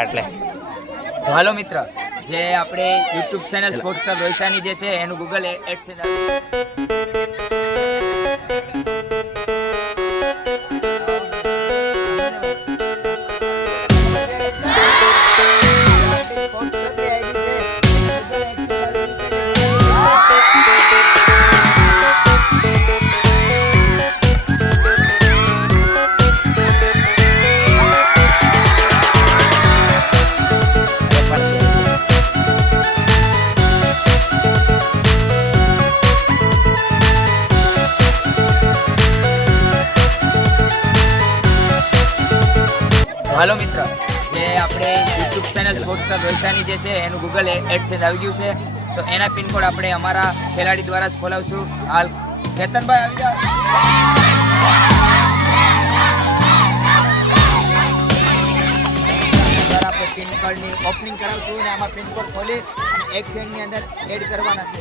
એટલે તો હાલો મિત્ર, જે આપણે યુટ્યુબ ચેનલ સ્પોર્ટ્સ ક્લબ રોયસાની જે છે એનું ગૂગલ એડ્સ હાલો મિત્ર, જે આપણે યુટ્યુબ ચેનલ સ્પોર્ટ્સ ક્લબ રોયસાની જે છે એનું ગૂગલ એડસેન્સ આવી ગયું છે, તો એના પિનકોડ આપણે અમારા ખેલાડી દ્વારા જ ખોલાવશું. હાલ કેતનભાઈ આવી જાઓ. આપણે પિનકોડની ઓપનિંગ કરાવશું અને આમાં પિનકોડ ખોલી અને એક સેકન્ડની અંદર એડ કરવાના છે.